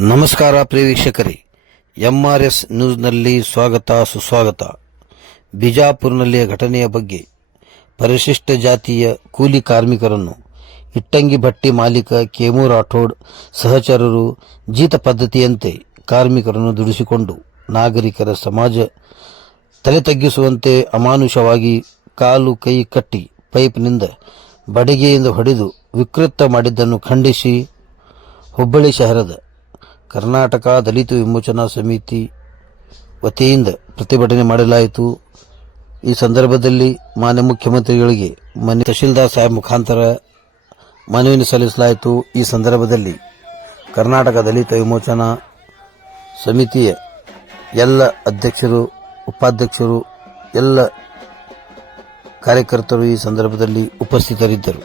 ನಮಸ್ಕಾರ ಪ್ರಿಯ ವೀಕ್ಷಕರೇ, ಎಂಆರ್ಎಸ್ ನ್ಯೂಸ್ನಲ್ಲಿ ಸ್ವಾಗತ ಸುಸ್ವಾಗತ. ಬಿಜಾಪುರನಲ್ಲಿಯ ಘಟನೆಯ ಬಗ್ಗೆ ಪರಿಶಿಷ್ಟ ಜಾತಿಯ ಕೂಲಿ ಕಾರ್ಮಿಕರನ್ನು ಇಟ್ಟಂಗಿ ಭಟ್ಟಿ ಮಾಲೀಕ ಕೇಮು ರಾಠೋಡ್ ಸಹಚರರು ಜೀತ ಪದ್ಧತಿಯಂತೆ ಕಾರ್ಮಿಕರನ್ನು ದುಡಿಸಿಕೊಂಡು ನಾಗರಿಕರ ಸಮಾಜ ತಲೆ ತಗ್ಗಿಸುವಂತೆ ಅಮಾನುಷವಾಗಿ ಕಾಲು ಕೈ ಕಟ್ಟಿ ಪೈಪ್ನಿಂದ ಬಡಿಗೆಯಿಂದ ಹೊಡೆದು ವಿಕೃತ ಮಾಡಿದ್ದನ್ನು ಖಂಡಿಸಿ ಹುಬ್ಬಳ್ಳಿ ಶಹರದ ಕರ್ನಾಟಕ ದಲಿತ ವಿಮೋಚನಾ ಸಮಿತಿ ವತಿಯಿಂದ ಪ್ರತಿಭಟನೆ ಮಾಡಲಾಯಿತು. ಈ ಸಂದರ್ಭದಲ್ಲಿ ಮಾನ್ಯ ಮುಖ್ಯಮಂತ್ರಿಗಳಿಗೆ ತಹಶೀಲ್ದಾರ್ ಸಾಹೇಬ್ ಮುಖಾಂತರ ಮನವಿಯನ್ನು ಸಲ್ಲಿಸಲಾಯಿತು. ಈ ಸಂದರ್ಭದಲ್ಲಿ ಕರ್ನಾಟಕ ದಲಿತ ವಿಮೋಚನಾ ಸಮಿತಿಯ ಎಲ್ಲ ಅಧ್ಯಕ್ಷರು, ಉಪಾಧ್ಯಕ್ಷರು, ಎಲ್ಲ ಕಾರ್ಯಕರ್ತರು ಈ ಸಂದರ್ಭದಲ್ಲಿ ಉಪಸ್ಥಿತರಿದ್ದರು.